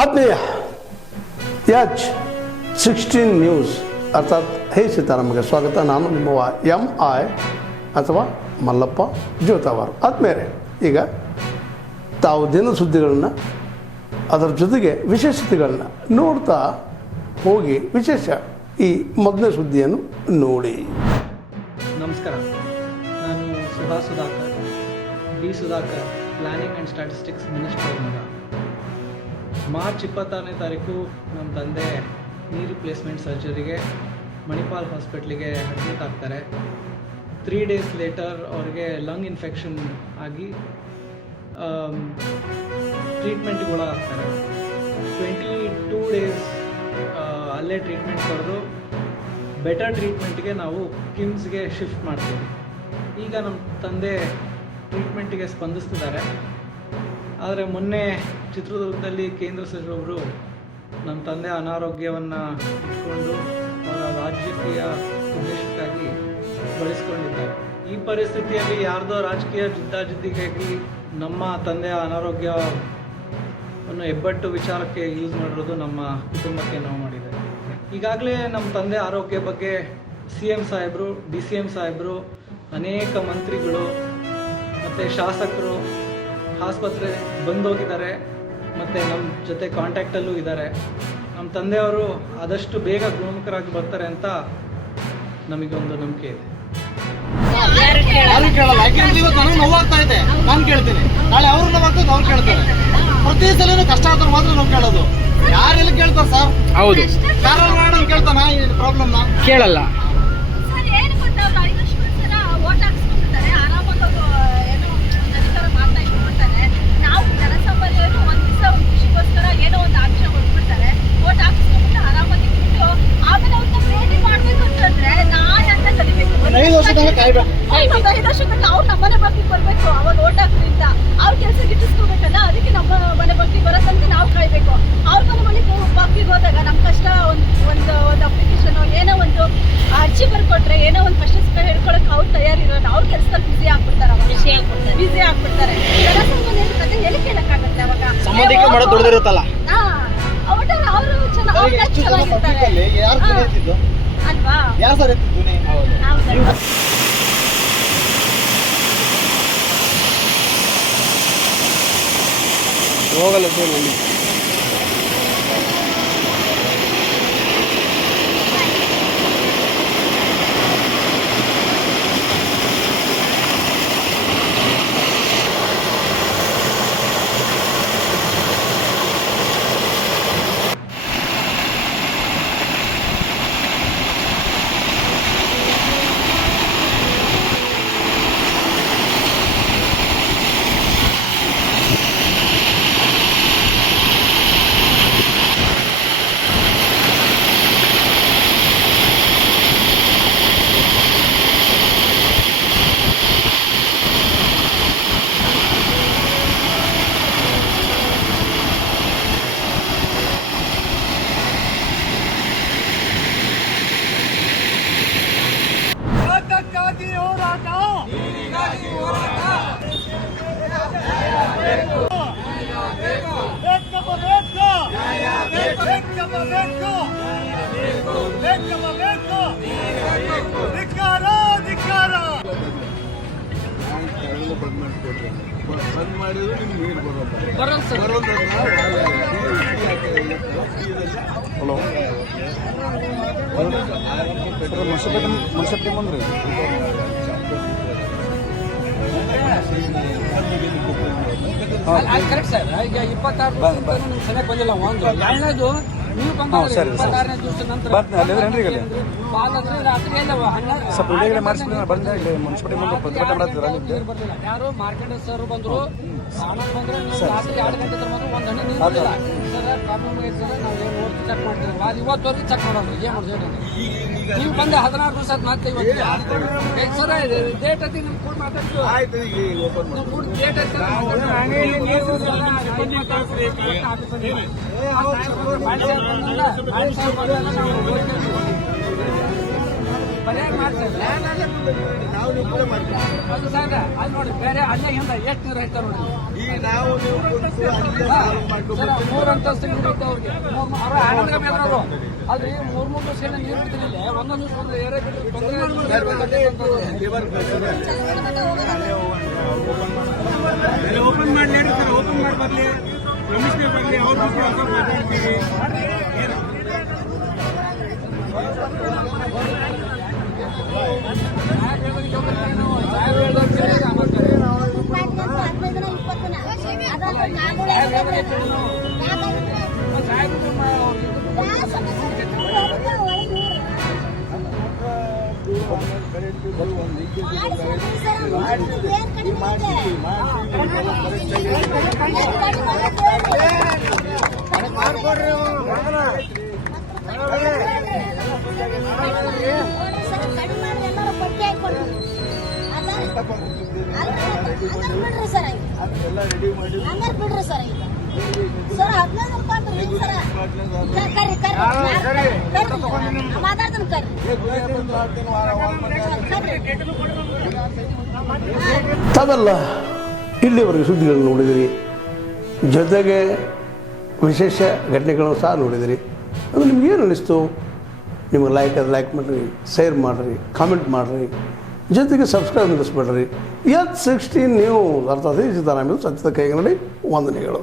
ಆತ್ಮೀಯ H16 news ಅರ್ಥಾತ್ ಹೇ ಸೀತಾರಾಮಗೆ ಸ್ವಾಗತ. ನಾನು ನಿಮ್ಮವ MI ಅಥವಾ ಮಲ್ಲಪ್ಪ ಜ್ಯೋತವಾರ್. ಆದ್ಮೇಲೆ ಈಗ ತಾವು ದಿನ ಸುದ್ದಿಗಳನ್ನು ಅದರ ಜೊತೆಗೆ ವಿಶೇಷತೆಗಳನ್ನ ನೋಡ್ತಾ ಹೋಗಿ ವಿಶೇಷ ಈ ಮೊದಲನೇ ಸುದ್ದಿಯನ್ನು ನೋಡಿ. ನಮಸ್ಕಾರ, ನಾನು Sudhakar, B Sudhakar, planning and statistics minister ಮಗ. ಮಾರ್ಚ್ 26ನೇ ತಾರೀಕು ನಮ್ಮ ತಂದೆ ನೀ ರಿಪ್ಲೇಸ್ಮೆಂಟ್ ಸರ್ಜರಿಗೆ ಮಣಿಪಾಲ್ ಹಾಸ್ಪಿಟ್ಲಿಗೆ ಅಡ್ಮಿಟ್ ಆಗ್ತಾರೆ. 3 ಡೇಸ್ ಲೇಟರ್ ಅವ್ರಿಗೆ ಲಂಗ್ ಇನ್ಫೆಕ್ಷನ್ ಆಗಿ ಟ್ರೀಟ್ಮೆಂಟ್ಗೆ ಒಳಗಾಗ್ತಾರೆ. 22 ಡೇಸ್ ಅಲ್ಲೇ ಟ್ರೀಟ್ಮೆಂಟ್ ಪಡೆದು ಬೆಟರ್ ಟ್ರೀಟ್ಮೆಂಟ್ಗೆ ನಾವು ಕಿಮ್ಸ್ಗೆ ಶಿಫ್ಟ್ ಮಾಡ್ತೀವಿ. ಈಗ ನಮ್ಮ ತಂದೆ ಟ್ರೀಟ್ಮೆಂಟಿಗೆ ಸ್ಪಂದಿಸ್ತಿದ್ದಾರೆ. ಆದರೆ ಮೊನ್ನೆ ಚಿತ್ರದುರ್ಗದಲ್ಲಿ ಕೇಂದ್ರ ಸಚಿವರೊಬ್ಬರು ನಮ್ಮ ತಂದೆ ಅನಾರೋಗ್ಯವನ್ನು ಇಟ್ಕೊಂಡು ಅವರ ರಾಜಕೀಯ ಉದ್ದೇಶಕ್ಕಾಗಿ ಬಳಸ್ಕೊಂಡಿದ್ದಾರೆ. ಈ ಪರಿಸ್ಥಿತಿಯಲ್ಲಿ ಯಾರ್ದೋ ರಾಜಕೀಯ ಜಿದ್ದಾಜಿದ್ದಿಗಾಗಿ ನಮ್ಮ ತಂದೆಯ ಅನಾರೋಗ್ಯವನ್ನು ಹೆಬ್ಬಟ್ಟು ವಿಚಾರಕ್ಕೆ ಯೂಸ್ ಮಾಡಿರೋದು ನಮ್ಮ ಕುಟುಂಬಕ್ಕೆ ನೋವು ಮಾಡಿದೆ. ಈಗಾಗಲೇ ನಮ್ಮ ತಂದೆ ಆರೋಗ್ಯ ಬಗ್ಗೆ CM ಸಾಹೇಬರು, DCM ಸಾಹೇಬರು, ಅನೇಕ ಮಂತ್ರಿಗಳು ಮತ್ತು ಶಾಸಕರು ಆಸ್ಪತ್ರೆ ಬಂದೋಗಿದ್ದಾರೆ ಮತ್ತು ನಮ್ಮ ಜೊತೆ ಕಾಂಟ್ಯಾಕ್ಟಲ್ಲೂ ಇದ್ದಾರೆ. ನಮ್ಮ ತಂದೆಯವರು ಆದಷ್ಟು ಬೇಗ ಗುಣಮುಖರಾಗಿ ಬರ್ತಾರೆ ಅಂತ ನಮಗೊಂದು ನಂಬಿಕೆ ಇದೆ. ನನಗೆ ನೋವಾಗ್ತಾ ಇದೆ, ನಾನು ಕೇಳ್ತೀನಿ. ನಾಳೆ ಅವ್ರು ನೋವಾಗ್ತದೆ, ಅವ್ರು ಕೇಳ್ತಾರೆ. ಪ್ರತಿ ಸಲ ಕಷ್ಟ ಆದ್ರೆ ಮಾತ್ರ ನಾವು ಕೇಳೋದು. ಯಾರೆಲ್ಲ ಕೇಳ್ತಾರೆ ಸರ್? ಹೌದು, ಕಾರಣ ಮಾಡೋದು ಕೇಳ್ತಾನ ಈ ಪ್ರಾಬ್ಲಮ್ನ ಕೇಳಲ್ಲ. ಅವ್ರು ನಮ್ಮನೆ ಬಗ್ಲಿಗೆ ಬರ್ಬೇಕು, ಅವಾಗ ಓಟ್ ಹಾಕ್ರಿಂದ ಅವ್ರ ಕೆಲಸ ಗಿಟ್ಟಿಸ್ಕೋಬೇಕಲ್ಲ. ಅದಕ್ಕೆ ನಮ್ಮ ಮನೆ ಬಗ್ಲಿಗೆ ಬರೋ ತನಕ ನಾವು ಕಾಯ್ಬೇಕು. ಅವ್ರ ಮನೆ ಬಗ್ಲಿಗೆ ಹೋದಾಗ ನಮ್ಮ ಕಷ್ಟ ಒಂದು ಅಪ್ಲಿಕೇಶನ್ ಏನೋ ಒಂದು ಅರ್ಜಿ ಬರ್ಕೊಟ್ರೆ ಏನೋ ಒಂದು ಕಷ್ಟ ಸುಖ ಹೇಳ್ಕೊಳಕ್ ಅವ್ರು ತಯಾರಿರೋಲ್ಲ. ಅವ್ರ ಕೆಲಸದಲ್ಲಿ ಬಿಸಿ ಆಗ್ಬಿಡ್ತಾರೆ. ಜನಸಂಘ ಕತೆ ಎಲ್ಲಿ ಕೇಳಕ್ಕಾಗತ್ತೆ ಅವಾಗ? ಅವರು ಚೆನ್ನಾಗಿರ್ತಾರೆ ಅಲ್ವಾ? ಹೋಗಲ್ಲ. ಬಂದ್ ಮಾಡಿದ್ರು ನಿಮ್ಗೆ ನೀರು ಬರೋದು. ಹಲೋ, ಮುನ್ಸಿಪಾಲಿಟಿ ಬಂದ್ರಿ? Correct sir. ಈಗ 26 ಸರಿಯಾಗಿ ಬಂದಿಲ್ಲ. ಒಂದು ಎರಡನೇದು ನೀವು ಬಂದ 26ನೇ ದಿವಸ ನಂತರ ಸ್ವಲ್ಪ ವಿಡಿಯೋಗಳು ಮಾಡಿಸ್ಬಿಡಿ. ಬಂದ ಇಲ್ಲಿ ಮುನ್ಸಿಪಾಲಿಟಿ ಮುಂದೆ ಪ್ರತಿಭಟನೆ ಮಾಡ್ತಿದ್ರು. ಬರ್ಲಿಲ್ಲ ಯಾರು ಮಾರ್ಕೆಟ್ ಸರ್ ಬಂದ್ರು, ಸಾಮಾನು ಬಂದ್ರೆ ರಾತ್ರಿ 2 ಗಂಟೆ ತರ ಬಂದ್ರು. ಒಂದು ಹಣ್ಣು ನೀರು ಬರ್ಲಿಲ್ಲ ಸರ್. ಪ್ರಾಬ್ಲಮ್ ಐತೆ ಸರ್. ನಾವು ಏನು ಓದಿ ಚೆಕ್ ಮಾಡ್ತೀವಿ. ಅದು ಇವತ್ತವರೆಗೆ ಚೆಕ್ ಮಾಡೋಣ. ಏನು ಮಾಡ್ತೀವಿ? ನೀವು ಬಂದ 16 ದಿವಸ ಮತ್ತೆ ಇವತ್ತು ಸರ್ ಡೇಟ್ ಐತಿ ನಿಮ್ಗೆ ಕೂಡ ಮಾತಾಡ್ತೀವಿ. ಡೇಟ್ ಐತಿ ಪರಿಹಾರ ಮಾಡ್ತಾರೆ ಅದು ಸಾಲ ಅಲ್ಲಿ ನೋಡಿ ಬೇರೆ ಅಲ್ಲೇ ಹಿಂದೆ ಎಷ್ಟು ನೀರು ಹಾಕ್ತಾರೆ ನೋಡಿ ಸರ್ 3 ಅಂತಸ್ತಿನ ನೀರು ಇತ್ತು ಅವ್ರಿಗೆ ಅವ್ರ ಆನಂದ ಬೇಕವರು ಅಲ್ರಿ 3 ವರ್ಷ ನೀರು ಬಿಡ್ತಿರಲಿಲ್ಲ ಒಂದೊಂದು ದಿವಸ ಏರೇ ಬಿಟ್ಟು ಓಪನ್ ಮಾಡಲಿ ಸರ್ ಓಪನ್ ಮಾಡಿ ಬರ್ಲಿ ಕಮಿಷನರ್ ಬರ್ಲಿ ಅವ್ರ ಮಾತಾಡ್ತೀವಿ ಬಿಡ್ರಿ ಸರ್ ಬಿಡ್ರಿ ಸರ್ ಸರ್ 15 ರೂಪಾಯಿ ಮಾತಾಡ್ತಾನೆ ತಾವೆಲ್ಲ ಇಲ್ಲಿವರೆಗೆ ಸುದ್ದಿಗಳನ್ನು ನೋಡಿದಿರಿ, ಜೊತೆಗೆ ವಿಶೇಷ ಘಟನೆಗಳನ್ನು ಸಹ ನೋಡಿದಿರಿ. ಅದು ನಿಮ್ಗೇನು ಅನ್ನಿಸ್ತು? ನಿಮಗೆ ಲೈಕ್ ಮಾಡಿರಿ, ಶೇರ್ ಮಾಡಿರಿ, ಕಾಮೆಂಟ್ ಮಾಡಿರಿ, ಜೊತೆಗೆ ಸಬ್ಸ್ಕ್ರೈಬ್ ನಿಲ್ಲಿಸ್ಬೇಡ್ರಿ. H16 ನ್ಯೂಸ್ ಅರ್ಥಾತ್ ಸಿದ್ದರಾಮಯ್ಯ ಸತ್ಯದ ಕೈಗನ್ನಡಿ ವಂದನೆಗಳು.